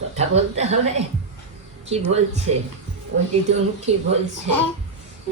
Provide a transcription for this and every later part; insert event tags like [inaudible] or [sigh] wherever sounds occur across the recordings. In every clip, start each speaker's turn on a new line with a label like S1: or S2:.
S1: কথা বলতে হবে? কি বলছে? ওই দিদুন কি বলছে?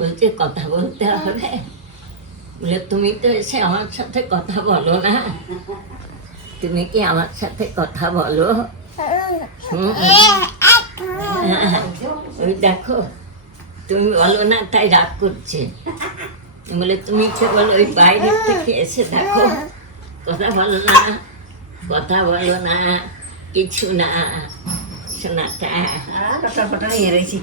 S1: বলছে কথা বলতে হবে? বলে তুমি তো এসে আমার সাথে কথা বলো না। তুমি কি আমার সাথে কথা বলো। হ্যাঁ, ওই দেখো তুমি বলো না তাই রাগ করছে। বলে তুমি কেবল ওই বাইরের থেকে এসে দেখো। কথা বলো না কথা বলো না কিছু না শোনাটা
S2: কটা কটা নিয়ে রয়েছি।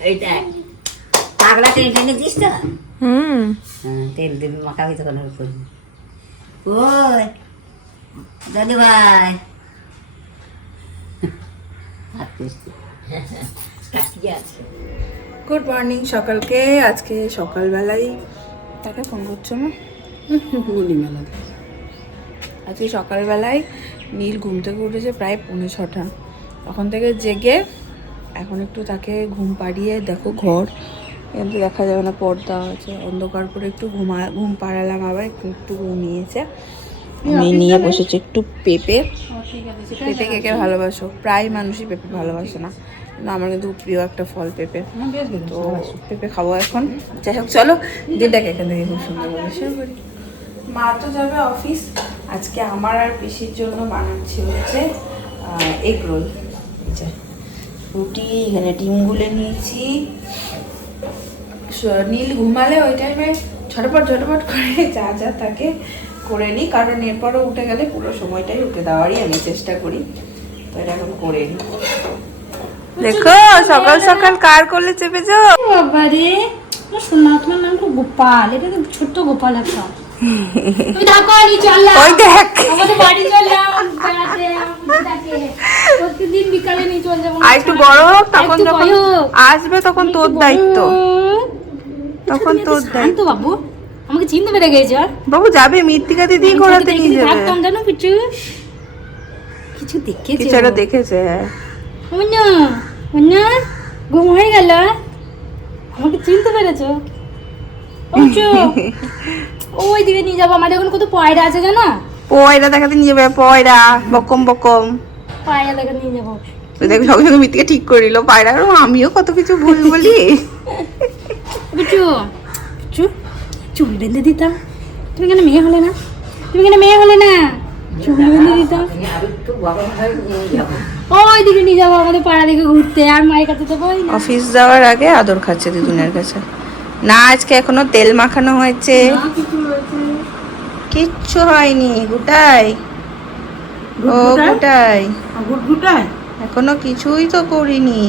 S1: দেখ
S2: পাগলা তেল টেনে দিস তো?
S3: হুম।
S2: হ্যাঁ তেল দিবি মাখাবি তখন করবি ওই দাদু ভাই।
S3: গুড মর্নিং সকালকে আজকে সকালবেলায় তাকে ফোন করছ না?
S2: মেলা
S3: আজকে সকালবেলায় নীল ঘুম থেকে উঠেছে প্রায় পৌনে ছটা। তখন থেকে জেগে এখন একটু তাকে ঘুম পাড়িয়ে দেখো ঘর। কিন্তু দেখা যাবে না পর্দা আছে অন্ধকার করে একটু ঘুমা ঘুম পাড়ালাম আবার একটু একটু ঘুমিয়েছে। আমি নিয়ে বসেছি একটু পেঁপে। পেঁপে কে কে ভালোবাসো। প্রায় মানুষই পেঁপে ভালোবাসে না। কিন্তু আমার কিন্তু প্রিয় একটা ফল পেঁপে। তো পেঁপে খাব এখন। যাই হোক চলো দিনটাকে এখান থেকে খুব সুন্দরভাবে শুরু করি। মা তো যাবে অফিস। আজকে আমার আর পিসির জন্য বানাচ্ছি হচ্ছে এগ রোল রুটি এখানে ডিম গুলে নিয়েছি। নীল ঘুমালে ওই টাইমে ঝটপট ঝটপট করে যা যা তাকে করে নিই কারণ এরপরও উঠে গেলে পুরো সময়টাই উঠে দেওয়ারই আমি চেষ্টা করি। তো এটা এখন করে নিই। দেখো সকাল সকাল কার করলে চেপেছো?
S4: বাবারে শোনা তোমার নাম তো গোপাল এটা তো ছোট্ট গোপাল একটা। তুমি চললাম।
S3: ওই দেখ।
S4: আমাদের বাড়ি চললাম বেড়াতে প্রতিদিন বিকালে নিয়ে চল যাব।
S3: আর একটু বড় হোক তখন যখন আসবে তখন তোর দায়িত্ব। তখন তোর দায়িত্ব।
S4: বাবু। আমাকে চিনতে পেরে গেছে আর?
S3: বাবু যাবে মৃত্তিকা দিদি ঘোরাতে নিয়ে যাবে।
S4: থাকতাম জানো কিছু? কিছু দেখেছে
S3: কিছু একটা দেখেছে।
S4: অন্য অন্য ঘুম হয়ে গেল আমাকে চিনতে পেরেছ? ওচো [laughs] ওই দিকে নিয়ে যাব আমাদের এখন কত পয়রা আছে জানো?
S3: পয়রা দেখাতে নিয়ে যাবে পয়রা বকম বকম।
S4: পয়রা দেখে নিয়ে যাব।
S3: দেখ সঙ্গে সঙ্গে ঠিক করে নিল পায়রা আমিও কত কিছু ভুল বলি।
S4: চু চুল বেঁধে দিতাম তুমি কেন মেয়ে হলে না? তুমি কেন মেয়ে হলে না? চুল বেঁধে দিতাম ওই দিকে নিয়ে যাব আমাদের পাড়া দিকে ঘুরতে আর মায়ের কাছে ওই
S3: অফিস যাওয়ার আগে আদর খাচ্ছে দিদুনের কাছে। না আজকে এখনও তেল মাখানো হয়েছে। কিচ্ছু হয়নি গুটাই। ও গুটাই।
S2: গুটগুটায়
S3: এখনও কিছুই তো করিনি।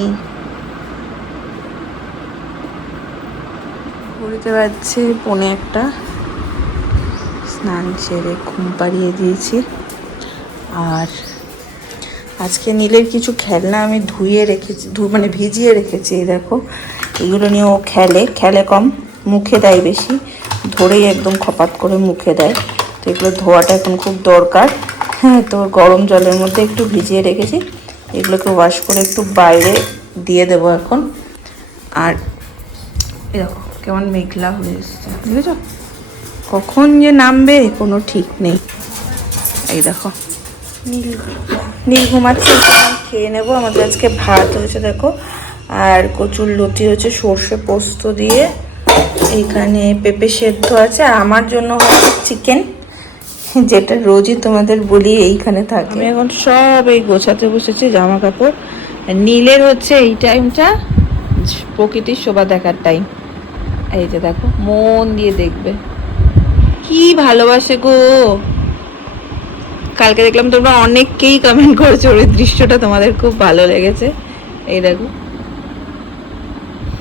S3: ঘুরতে পারছে পনে একটা স্নান সেরে ঘুম পাড়িয়ে দিয়েছি। আর আজকে নীলের কিছু খেলনা আমি ধুয়ে রেখেছি, ধু মানে ভিজিয়ে রেখেছি দেখো। এগুলো নিয়ে ও খেলে খেলে কম, মুখে দেয় বেশি। ধরেই একদম খপাত করে মুখে দেয়। তো এগুলো ধোয়াটা এখন খুব দরকার। হ্যাঁ তো গরম জলের মধ্যে একটু ভিজিয়ে রেখেছি। এগুলোকে ওয়াশ করে একটু বাইরে দিয়ে দেবো এখন। আর দেখো কেমন মেঘলা হয়ে এসছে। বুঝেছ? কখন যে নামবে কোনো ঠিক নেই। এই দেখো। নীল। নীল ঘুমাচ্ছে খেয়ে নেব। আমাদের আজকে ভাত হয়েছে দেখো। আর কচুর লতি হচ্ছে সর্ষে পোস্ত দিয়ে। এখানে পেঁপে সেদ্ধ আছে। আর আমার জন্য হচ্ছে চিকেন যেটা রোজই তোমাদের বলি এইখানে থাকে। আমি এখন সব এই গোছাতে বসেছি জামা কাপড় আর নীলের হচ্ছে এই টাইমটা প্রকৃতির শোভা দেখার টাইম এই যে দেখো, মন দিয়ে দেখবে। কি ভালোবাসে গো। কালকে দেখলাম তোমরা অনেককেই কমেন্ট করেছ, ওই দৃশ্যটা তোমাদের খুব ভালো লেগেছে। এই দেখো।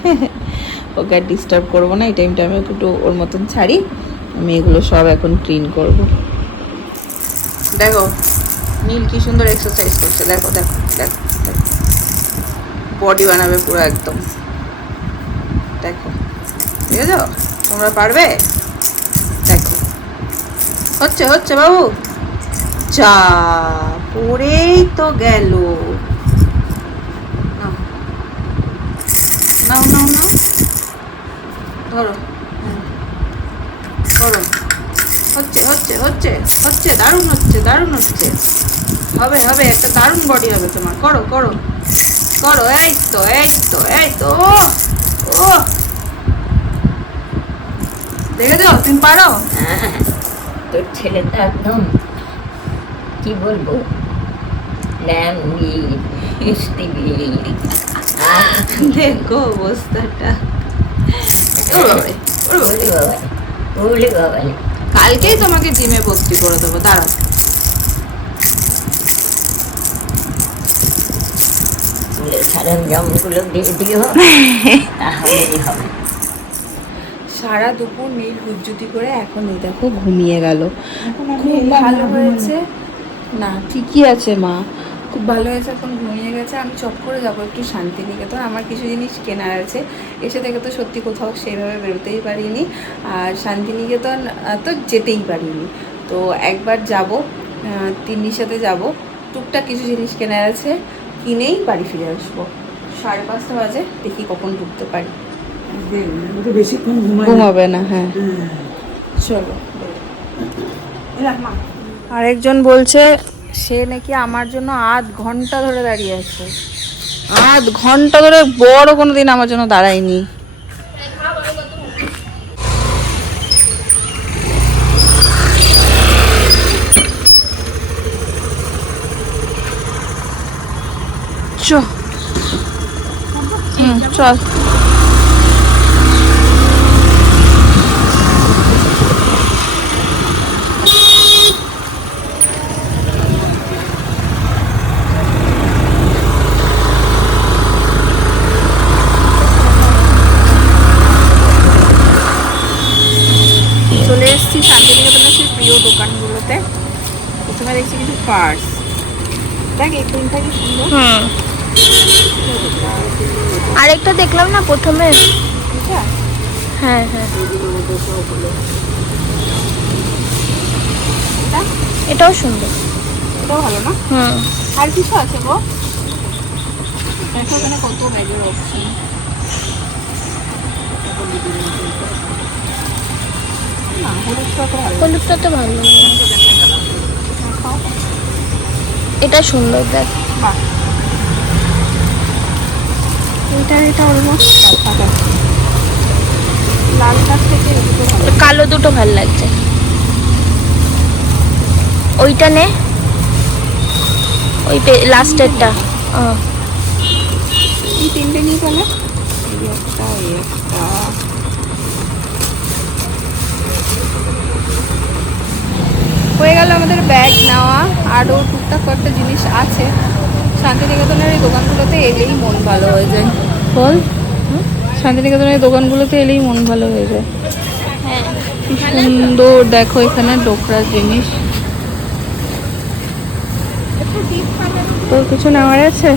S3: [laughs] ওকে আর ডিস্টার্ব করব না, এই টাইমটা আমি একটু ওর মতন ছাড়ি, আমি এগুলো সব এখন ক্লিন করব। দেখো, নীল কি সুন্দর এক্সারসাইজ করছে। দেখো দেখো দেখো দেখো। বডি বানাবে পুরো একদম। দেখো। ঠিক তোমরা পারবে? দেখো। হচ্ছে হচ্ছে বাবু। যা, পড়েই তো গেল। নাও। নাও নাও ধরো। হ্যাঁ। করো হচ্ছে হচ্ছে হচ্ছে হচ্ছে, দারুণ হচ্ছে দারুণ হচ্ছে। হবে হবে, একটা দারুণ বডি হবে তোমার। করো করো। করো, এই তো এই তো এই তো। ও। দেখেছ তুমি পারো?
S1: হ্যাঁ তোর ছেলেটা একদম কি বলব?
S3: দেখো অবস্থাটা। কালকেই তোমাকে জিমে ভর্তি করে দেবো
S1: স্কুলের সরঞ্জামগুলো দিয়ে দিও [laughs] তাহলেই হবে।
S3: সারা দুপুর নীল হুজ্জুতি করে এখন এই দেখো ঘুমিয়ে গেল। খুব ভালো হয়েছে। না ঠিকই আছে মা। খুব ভালো হয়েছে এখন ঘুমিয়ে গেছে। আমি চট করে যাব একটু শান্তিনিকেতন। আমার কিছু জিনিস কেনার আছে। এসে থেকে তো সত্যি কোথাও সেইভাবে বেরোতেই পারিনি। আর শান্তিনিকেতন তো যেতেই পারিনি। তো একবার যাব তিন্নির সাথে যাব। টুকটাক কিছু জিনিস কেনার আছে। কিনেই বাড়ি ফিরে আসব। সাড়ে পাঁচটা বাজে দেখি কখন ঢুকতে পারি।
S2: বেশিক্ষণ
S3: ঘুমাবে না হ্যাঁ। চলো। আরেকজন বলছে সে নাকি আমার জন্য আধ ঘণ্টা ধরে দাঁড়িয়ে আছে। আধ ঘণ্টা ধরে বড় কোনো দিন আমার জন্য দাঁড়ায়নি। চলে এসেছি শান্তিনিকেতনের সেই প্রিয় দোকানগুলোতে প্রথমে দেখছি কিছু পার্স দেখ এই প্রিন্টটা কি সুন্দর।
S4: হুম। আরেকটা দেখলাম না প্রথমে? হ্যাঁ হ্যাঁ। এটাও সুন্দর।
S3: এটাও ভালো না?
S4: হুম।
S3: আর কিছু আছে গো? দেখো এখানে কত ব্যাগের অপশন না হলুদটা তো ভালো।
S4: হলুদটা তো ভালো লাগল না।
S3: দেখাও।
S4: এটা সুন্দর দেখ। এটা অলমোস্ট
S3: থেকে
S4: কালো দুটো ভালো লাগছে। ওইটা নে। ওই লাস্টেরটা
S3: তিনটে নিয়ে এই একটা একটা। হয়ে গেল আমাদের ব্যাগ নেওয়া। আরও টুকটাক কয়েকটা জিনিস আছে। শান্তিনিকেতনের এই দোকানগুলোতে এলেই মন ভালো হয়ে যায়। বল। শান্তিনিকেতনের এই দোকানগুলোতে এলেই মন ভালো হয়ে যায়।
S4: হ্যাঁ।
S3: কি সুন্দর দেখো এখানে ডোকরার জিনিস। তোর কিছু নেওয়ার আছে?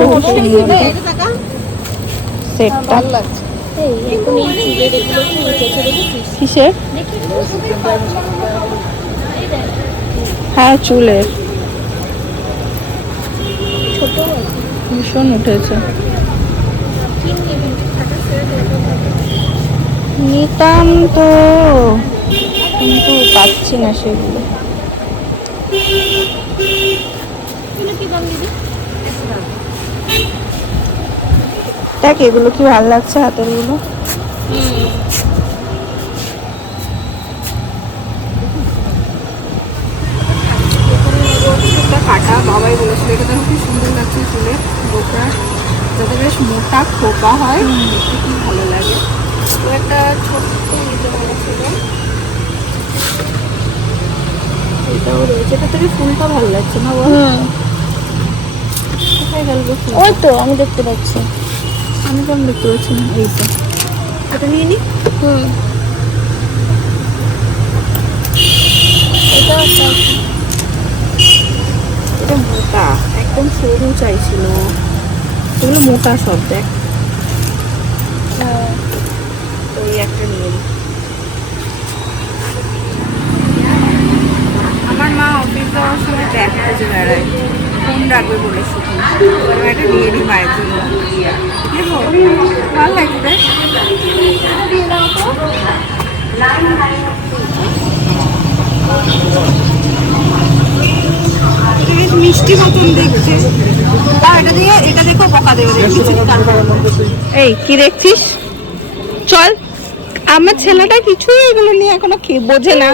S3: খুব সেটটা। কিসের হ্যাঁ চুলের ভীষণ উঠেছে নিতাম তো কিন্তু পাচ্ছি না সেগুলো
S4: এগুলো কি দাম দিবি
S3: দেখ এগুলো কি ভালো লাগছে হাতেরগুলো? কাটা বাবাই বলেছিল এটা সুন্দর লাগছে বোকরা যাতে বেশ মোটা খোপা হয় দেখতে কি ভালো লাগে তো একটা ছোট্ট নিতে বলেছিল এটাও রয়েছে এটা ফুলটা? ভালো লাগছে না বল কোথায় ফেলব
S4: ওই তো আমি দেখতে পাচ্ছি।
S3: আমি কেমন দেখতে পাচ্ছি না এই তো। এটা নিয়ে নি?
S4: হুম। এটা
S3: এটা মোটা। একদম সরু চাইছিল। এগুলো মোটা সব দেখ।
S4: হ্যাঁ।
S3: তো এই একটা নিয়ে আমার মা অফিস যাওয়ার সময় ব্যাগ খুঁজে বেড়ায়। ফোন রাখবে বলে শুধু আমি একটা নিয়ে নি মায়ের জন্য। ভালো লাগবে মিষ্টি মতন দেখছে। এটা দিয়ে, এটা দেখো বকা দেবে এই, কি দেখছিস? চল। আমার ছেলেটা কিছুই এগুলো নিয়ে এখনও বোঝে না।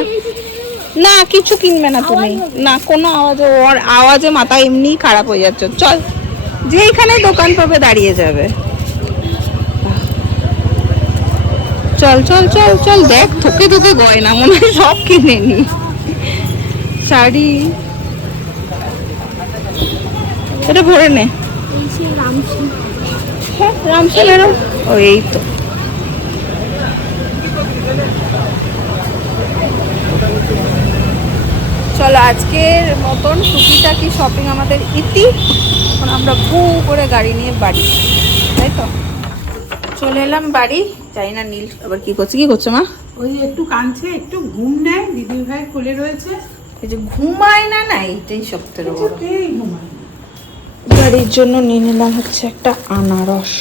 S3: না কিছু কিনবে না তুমি। না কোনো আওয়াজে ওর আওয়াজে মাথা এমনিই খারাপ হয়ে যাচ্ছে। চল যেখানে দোকান পাবে দাঁড়িয়ে যাবে। চল চল চল চল দেখ থোকে থোকে গয়না মনে হয় সব কিনে নি। শাড়ি। এটা ভরে নে। হ্যাঁ রামসিংহেরও ও এই তো। চলো আজকের মতন টুকিটাকি শপিং আমাদের ইতি? এখন আমরা ভু করে গাড়ি নিয়ে বাড়ি। তাই তো? চলে এলাম বাড়ি। জানি না নীল আবার কি করছে? কি করছে মা?
S5: ওই একটু কাঁদছে একটু ঘুম নেয় দিদির ভাই খুলে রয়েছে।
S3: এই যে ঘুমায় না না এইটাই সব থেকে বড়। গাড়ির জন্য নিয়ে নিলাম হচ্ছে একটা আনারস।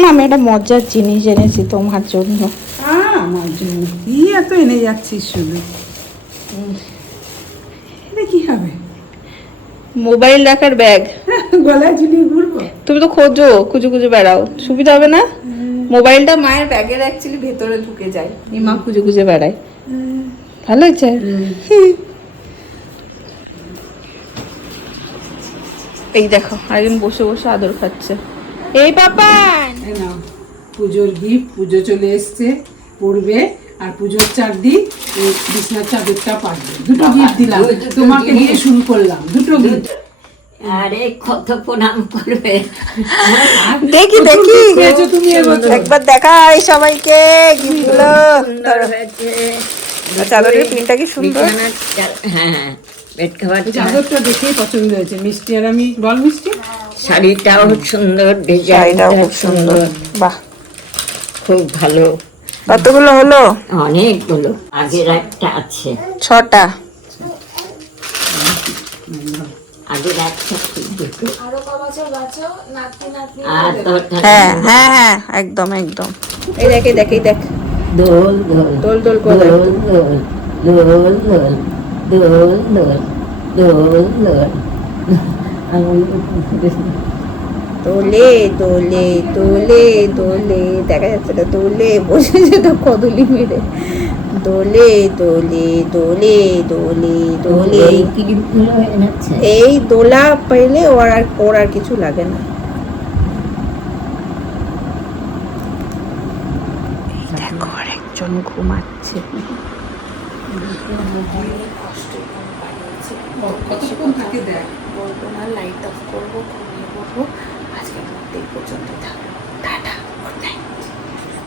S3: না আমি একটা মজার জিনিস এনেছি তোমার জন্য।
S5: আমার জন্য কি এত এনে যাচ্ছিস শুধু? এটা কি হবে?
S3: মোবাইল রাখার ব্যাগ।
S5: গলায় ঝুলিয়ে ঘুরবো?
S3: তুমি তো খোঁজো খুঁজে খুঁজে বেড়াও। সুবিধা হবে না? মোবাইলটা মায়ের ব্যাগের অ্যাকচুয়ালি ভেতরে ঢুকে যায়। এই মা খুঁজে খুঁজে বেড়ায়। ভালো হয়েছে? এই দেখো আরেকজন বসে বসে আদর খাচ্ছে। এই পাপান!
S5: পুজোর গিফট পুজো চলে এসছে পড়বে। আর পুজোর চার দিন এই বিছনার চাদরটা পারবে দুটো গিফট দিলাম তোমাকে। দিয়ে শুরু করলাম দুটো গিফট
S1: আরে কত প্রণাম করবে।
S3: দেখি দেখি।
S5: তুমি
S3: একবার দেখাই সবাইকে গিফটগুলো চাদরের প্রিন্টটা কি সুন্দর?
S1: হ্যাঁ পেট খাবার
S5: চাদরটা দেখেই পছন্দ হয়েছে। মিষ্টি আর আমি বল মিষ্টি?
S1: শাড়িটাও সুন্দর ডিজাইনটাও
S3: খুব সুন্দর। বাহ।
S1: খুব ভালো।
S3: কতগুলো হলো?
S1: অনেকগুলো আগের একটা আছে।
S3: ছটা।
S1: আগের একটা
S3: হ্যাঁ হ্যাঁ হ্যাঁ একদম একদম। এই দেখ এই দেখ এই দেখ।
S1: দোল দোল।
S3: দোল দোল করে
S1: দোল দোল। দোল দোল। দোল দোল। দোল দোল
S3: দোলে দোলে দোলে দেখা যাচ্ছে না দোলে বসেছে তো কদলি মেরে। দোলে দোলে দোলে দোলে দোলে
S1: এই
S3: দোলা পেলে ওর আর ওর আর কিছু লাগে না। দেখো আরেকজন ঘুমাচ্ছে।
S5: কতক্ষণ থাকে দেখ?
S3: বলব না লাইট অফ করব রাত্রি পর্যন্ত থাকবে